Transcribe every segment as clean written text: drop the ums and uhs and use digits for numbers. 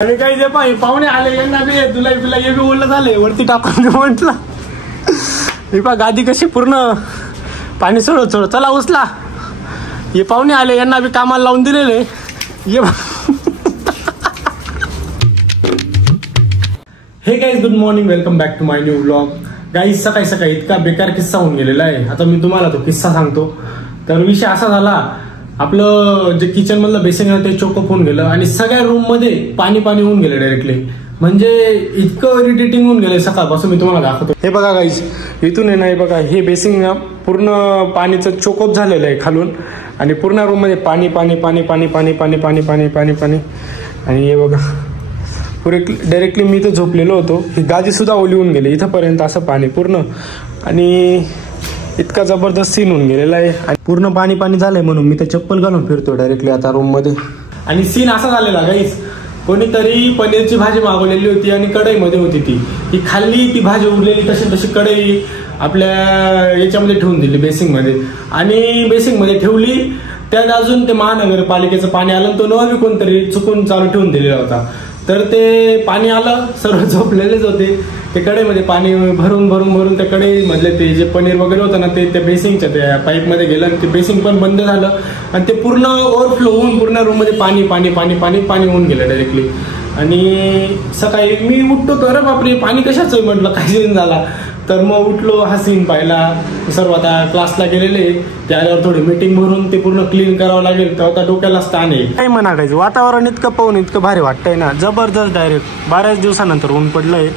आणि काही जे पाहुणे आले यांना बी तुला बिला हे बी ओलं झाले वरती टाकून म्हटलं. हे पा गादी कशी पूर्ण पाणी सोडत सोडत चला उचला. हे पाहुणे आले यांना बी कामाला लावून दिलेले. Hey guys good morning, welcome back to my new vlog. Guys सकाळी सकाळी इतका बेकार किस्सा होऊन गेलेला आहे. आता मी तुम्हाला तो किस्सा सांगतो. तर विषय असा झाला, आपलं जे किचन मधलं बेसिंग आहे ते चोकअप होऊन गेलं आणि सगळ्या रूम मध्ये पाणी पाणी होऊन गेलं डायरेक्टली. म्हणजे इतकं इरिटेटिंग होऊन गेलं सकाळपासून. मी तुम्हाला दाखवतो. हे बघा गाईज, इथून आहे ना, हे बघा हे बेसिंग पूर्ण पाणीचं चोकअप झालेलं आहे खालून आणि पूर्ण रूम मध्ये पाणी पाणी पाणी पाणी पाणी पाणी पाणी पाणी पाणी पाणी. आणि हे बघा पुरे डायरेक्टली मी इथं झोपलेलो होतो. ही गादी सुद्धा ओली होऊन गेली इथंपर्यंत असं पाणी पूर्ण. आणि इतका जबरदस्त सीन होऊन गेलेला आहे आणि पूर्ण पाणी पाणी झालंय म्हणून मी ते चप्पल घालून फिरतो डायरेक्टली आता रूम मध्ये. आणि सीन असा झालेला गाईस, कोणीतरी पनीरची भाजी मागवलेली होती आणि कढईमध्ये होती ती खाल्ली. ती भाजी उरलेली तशी तशी कढई आपल्या याच्यामध्ये ठेवून दिली बेसिंग मध्ये. आणि बेसिंग मध्ये ठेवली त्यात अजून ते महानगरपालिकेचं पाणी आलं. तो नवा बी कोणतरी चुकून चालू ठेवून दिलेला होता. तर ते पाणी आलं, सर्व झोपलेलेच होते. ते कढईमध्ये पाणी भरून भरून भरून त्या कढई मधले ते जे पनीर वगैरे होतं ना ते त्या बेसिंगच्या त्या पाईप मध्ये गेलं आणि ते बेसिंग पण बंद झालं आणि ते पूर्ण ओव्हरफ्लो होऊन पूर्ण रूम मध्ये पाणी पाणी पाणी पाणी पाणी होऊन गेलं डायरेक्टली. आणि सकाळी मी उठतो तर बापरे पाणी कशाचं म्हटलं, काय सीन झाला. तर मग उठलो, हा सीन पाहिला. सर्व आता क्लासला गेलेले, त्यावर थोडी मीटिंग भरून ते पूर्ण क्लीन करावं लागेल. तर आता डोक्याला स्थान आहे. काय म्हणायचं, वातावरण इतकं पाहून इतकं भारी वाटतंय ना, जबरदस्त. डायरेक्ट बऱ्याच दिवसानंतर ऊन पडलंय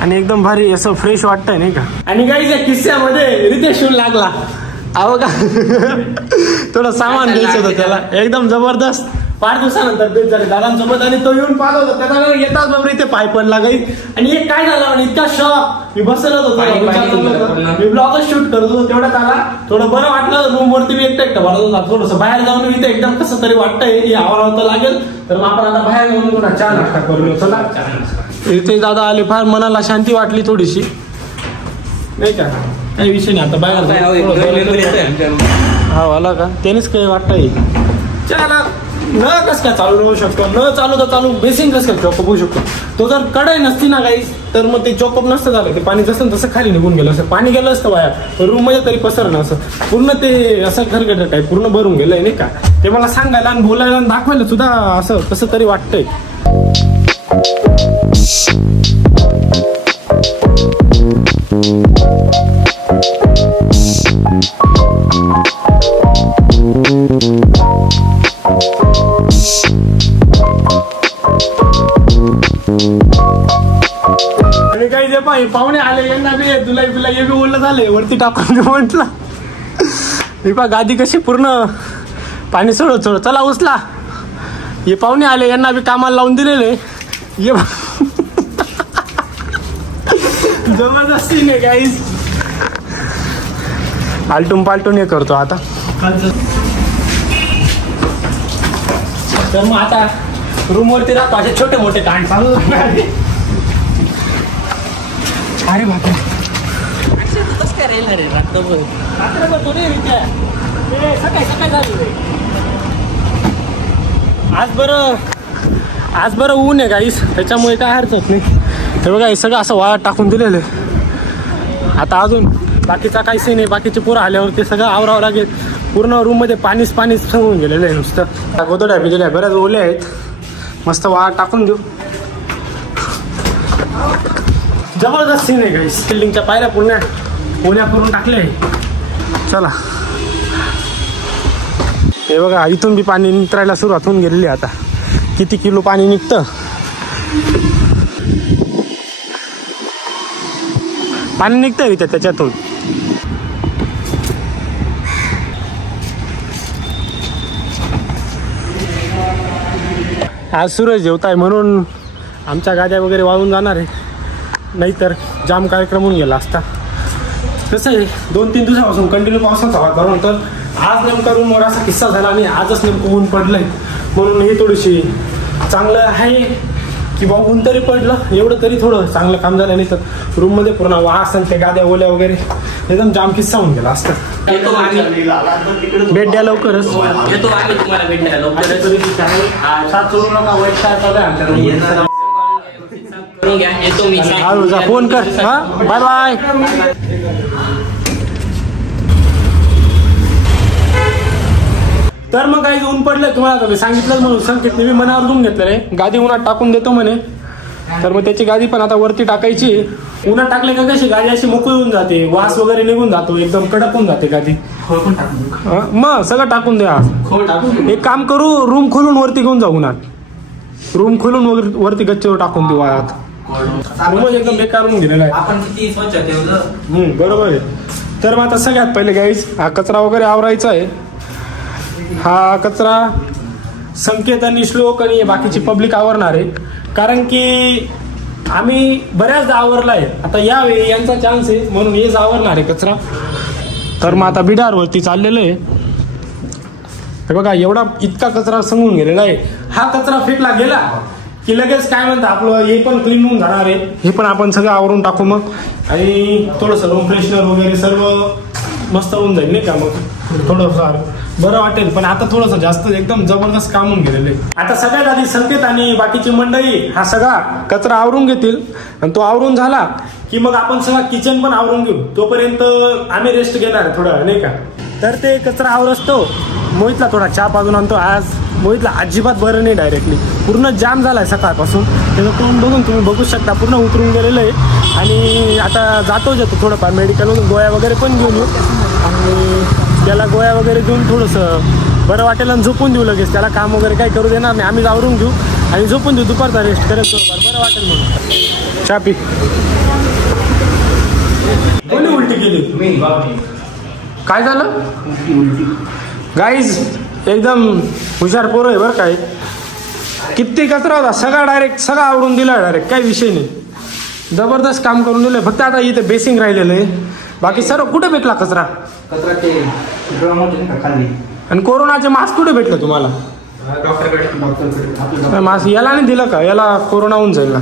आणि एकदम भारी असं फ्रेश वाटतंय नाही का. आणि काही या किस्स्यामध्ये रितेश येऊन लागला. अहो का थोडं सामान घ्यायचं होतं त्याला, एकदम जबरदस्त. 5 दिवसानंतर भेट झाली दादांसोबत आणि तो येऊन पाहत होता. त्याला येताच बाबा इथे पाय पडला काही. आणि एक काय झालं म्हणजे इतका शॉक, मी बसलो होतो मी ब्लॉगच शूट करत होतो. तेवढ्यात आला, थोडं बरं वाटलं. रूम वरती मी एकटं भरत होता. थोडंसं बाहेर जाऊन इथे एकदम कसं तरी वाटतंय, आवाज लागेल. तर मग आपण आता बाहेर जाऊन पुन्हा चहा नाश्ता करू. चला इथे दादा आले, फार मनाला शांती वाटली थोडीशी नाही का. काही विषय नाही, आता बाहेर हा आला का त्यानेच काही वाटतंय. चला न कस काय चालू होऊ शकतो, न चालू तर चालू बेसिंग कसं काय चॉकअप होऊ शकतो. तो जर कढई नसती ना काही तर मग ते चॉकअप नसतं झालं. ते पाणी जसं तसं खाली निघून गेलं असं, पाणी गेलं असतं बाहेर रूम मध्ये तरी पसरणं असं पूर्ण. ते असं घरगट काय पूर्ण भरून गेलंय नाही का. ते मला सांगायला आणि बोलायला आणि दाखवायला सुद्धा असं कसं तरी वाटतंय. आणि काही जे पाहुणे आले यांना बी तुला बिला हे बी ओलं झाले वरती टाकून म्हटलं. हे पा गादी कशी पूर्ण पाणी सोडत सोडत चला उचला. हे पाहुणे आले यांना बी कामाला लावून दिलेले. जबरदस्ती नाही गाईस, आलटून पालटून हे करतो आता. तर मग आता रूम वरती राहतो असे छोटे मोठे कांड चालू. अरे बापरे कसं काय राहिला रे रात्रभर सकाळी सकाळी झालं रे. आज बरं ऊन आहे गाईस, त्याच्यामुळे काय हरकत नाही. हे बघा हे सगळं असं वाळत टाकून दिलेलं आहे. आता अजून बाकीचा काही सीन नाही. बाकीचे पोरं आल्यावर ते सगळं आवरावं लागेल. पूर्ण रूम मध्ये पाणीच पाणीच होऊन गेलेलं आहे नुसतं. गोदड्या बिजड्या बऱ्याच ओल्या आहेत, मस्त वाळत टाकून देऊ. जबरदस्त सीन आहे गाईस. बिल्डिंगच्या पायऱ्या पुण्या करून टाकले. चला हे बघा इथून बी पाणी निघायला सुरुवात होऊन गेलेली. आता किती किलो पाणी निघतं. पाणी निघतंय त्याच्यातून. आज सूरज जेवताय म्हणून आमच्या गाड्या वगैरे वाळून जाणार आहे, नाहीतर जाम कार्यक्रम होऊन गेला असता. कसं आहे 2-3 दिवसापासून कंटिन्यू पावसाचा वातावरण. तर आज नेमका रूमवर असा किस्सा झाला आणि आजच नेमकं ऊन पडलंय म्हणून ही थोडीशी चांगलं आहे. की बाबा ऊन तरी पडलं, एवढं तरी थोडं चांगलं काम झालं. नाही तर रूम मध्ये पूर्ण वास आणि ते गाद्या ओल्या वगैरे एकदम जाम किस्सा होऊन गेला असतं. भेट द्या लवकरच, येतो आम्ही तुम्हाला भेटायला लवकरच. साथ सोडू नका, वाईट काय चालू आहे आमच्या करून घ्या, येतो मी. फोन कर. हा, बाय बाय. तर मग काही ऊन पडलं तुम्हाला मी सांगितलं म्हणून संकेतने मी मनावर घेऊन घेतलेलं आहे, गादी उन्हात टाकून देतो म्हणे. तर मग त्याची गादी पण आता वरती टाकायची. उन्हात टाकले का कशी गादी अशी मोकळी होऊन जाते, वास वगैरे निघून जातो, एकदम कडक होऊन जाते गादी. मग सगळं टाकून द्या. एक काम करू, रूम खोलून वरती घेऊन जाऊ उन्हात. रूम खोलून वरती गच्चीवर टाकून देऊ आत. रूम एकदम बेकार होऊन गेलेला आहे. आपण किती स्वच्छ ठेवलं. बरोबर आहे. तर मग आता सगळ्यात पहिले गाईज हा कचरा वगैरे आवरायचा आहे. हा कचरा संकेत आणि श्लोक आणि बाकीची पब्लिक आवरणार आहे, कारण की आम्ही बऱ्याचदा आवरलाय. आता यावेळी यांचा चान्स आहे म्हणून हेच आवरणार आहे कचरा. तर मग आता बिडारवरती चाललेलं आहे. हे बघा एवढा इतका कचरा संगून गेलेला आहे. हा कचरा फेकला गेला की लगेच काय म्हणतात आपलं हे पण क्लीन होऊन जाणार आहे. हे पण आपण सगळं आवरून टाकू मग, आणि थोडंसं रूम फ्रेशनर वगैरे सर्व मस्त होऊन जाईल नाही का. मग थोडंफार बरं वाटेल. पण आता थोडंसं जास्त एकदम जबरदस्त काम होऊन गेलेलं आहे. आता सगळ्यात आधी संकेत आणि बाकीची मंडळी हा सगळा कचरा आवरून घेतील, आणि तो आवरून झाला की मग आपण सगळा किचन पण आवरून घेऊ. तोपर्यंत आम्ही रेस्ट घेणार थोडा नाही का. तर ते कचरा आवरतो. मोहितला थोडा चहा पाजून आणतो. आज मोहितला अजिबात बरं नाही, डायरेक्टली पूर्ण जाम झालाय सकाळपासून. त्याचं तोंड बघून तुम्ही बघू शकता पूर्ण उतरून गेलेलं आहे. आणि आता जातो थोडंफार मेडिकलमधून गोळ्या वगैरे पण घेऊन येऊ, आणि त्याला गोळ्या वगैरे देऊन थोडंसं बरं वाटेल आणि झोपून देऊ लगेच. त्याला काम वगैरे काही करू देणार नाही, आम्ही आवरून घेऊ आणि झोपून देऊ. दुपारचा रेस्ट करत थोडंफार बरं वाटेल म्हणून. चहा पी. कोणी उलटी केली? काय झालं गाईज? एकदम हुशार पोरं आहे बरं. काय किती कचरा होता, सगळा डायरेक्ट सगळा आवरून दिला डायरेक्ट, काही विषय नाही. जबरदस्त काम करून दिलं. फक्त आता इथे बेसिंग राहिलेलं आहे, बाकी सर्व. कुठे भेटला कचरा? आणि कोरोनाचे मास्क कुठे भेटले तुम्हाला? मास्क याला नाही दिलं का? याला कोरोना होऊन जाईल ना.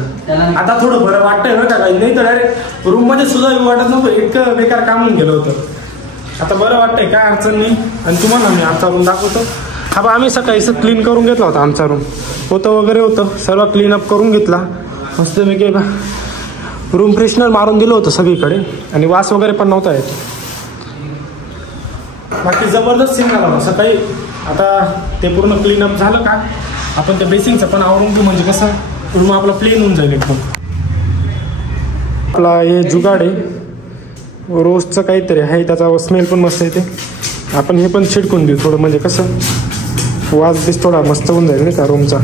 आता थोडं बरं वाटतंय बरं का. काही नाही तर डायरेक्ट रूम मध्ये सुद्धा वाटत नव्हतं, इतकं बेकार काम होऊन गेलं होतं. आता बरं वाटतंय, काय अडचण नाही. आणि तुम्हाला मी आमचा रूम दाखवतो. हा बा आम्ही सकाळी क्लीन करून घेतला होता. आमचा रूम होतं वगैरे होतं, सर्व क्लीनअप करून घेतला मस्त पैकी. रूम फ्रेशनर मारून दिलं होतं सगळीकडे, आणि वास वगैरे पण नव्हता येत. बाकी जबरदस्त सीन झाला सकाळी. आता ते पूर्ण क्लीनअप झालं का आपण त्या बेसिंगचं पण आवरून घेऊ, म्हणजे कसं रूम आपला प्लेन होऊन जाईल एकदम. आपला हे जुगाड आहे रोजचं काहीतरी आहे, त्याचा स्मेल पण मस्त येते. आपण हे पण छिडकून देऊ थोडं, म्हणजे कसं वास बीस थोडा मस्त होऊन जाईल नाही का रूमचा.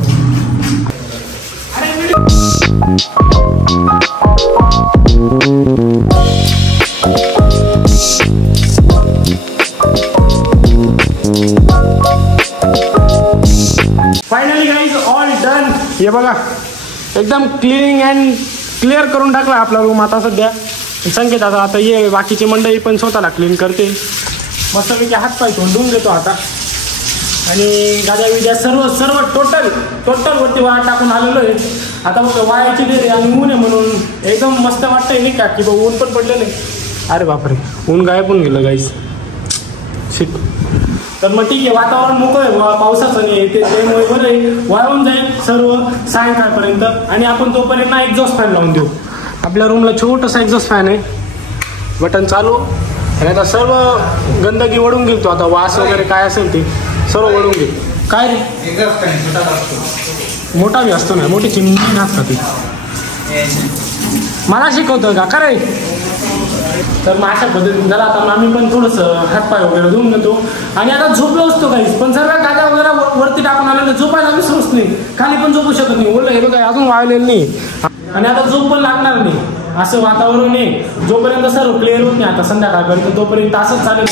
Finally guys all done. हे बघा एकदम क्लिनिंग अँड क्लिअर करून टाकला आपला रूम आता सध्या. संकेत आता ये बाकीची मंडळी पण स्वतःला क्लीन करते. मस्तपैकी हातपाय धुवून देतो आता, आणि गाद्या विद्या सर्व टोटल वरती वाया टाकून आलेलो आहे. आता बघा वायाची डेरी आणि ऊन आहे म्हणून एकदम मस्त वाटतंय नाही का, की ऊन पण पडलं नाही. अरे बापरे, ऊन गायब होऊन गेलं गाईस. शिट. तर मग ठीक आहे, वातावरण मोकळं आहे, पावसाचं नाही ते त्यामुळे बरं आहे, वाळून जाईल सर्व सायंकाळपर्यंत. आणि आपण तोपर्यंत ना एक्झॉस्ट फॅन लावून देऊ. आपल्या रूमला छोटासा एक्झॉस्ट फॅन आहे, बटन चालू. आणि आता सर्व गंदगी वळून गेल तो. आता वास वगैरे काय असेल ते सर्व वळून गेल. काय रे मोठा बी असतो ना, मोठी चिमणी नसतात ती. मला शिकवतोय का रे? तर मग अशा पद्धतीने झाला. आता आम्ही पण थोडंसं हातपाय वगैरे धुवून घेतो, आणि आता झोपलो असतो काही, पण सर्व गाद्या वगैरे वरती टाकून आलेलं झोपायला विसरूच नाही, खाली पण झोपू शकत नाही. बोललं हे बघा अजून वाळलेलं नाही, आणि आता झोप पण लागणार नाही. असं वातावरण आहे जोपर्यंत सर्व क्लिअर होत नाही आता संध्याकाळपर्यंत, तोपर्यंत असंच चालेल.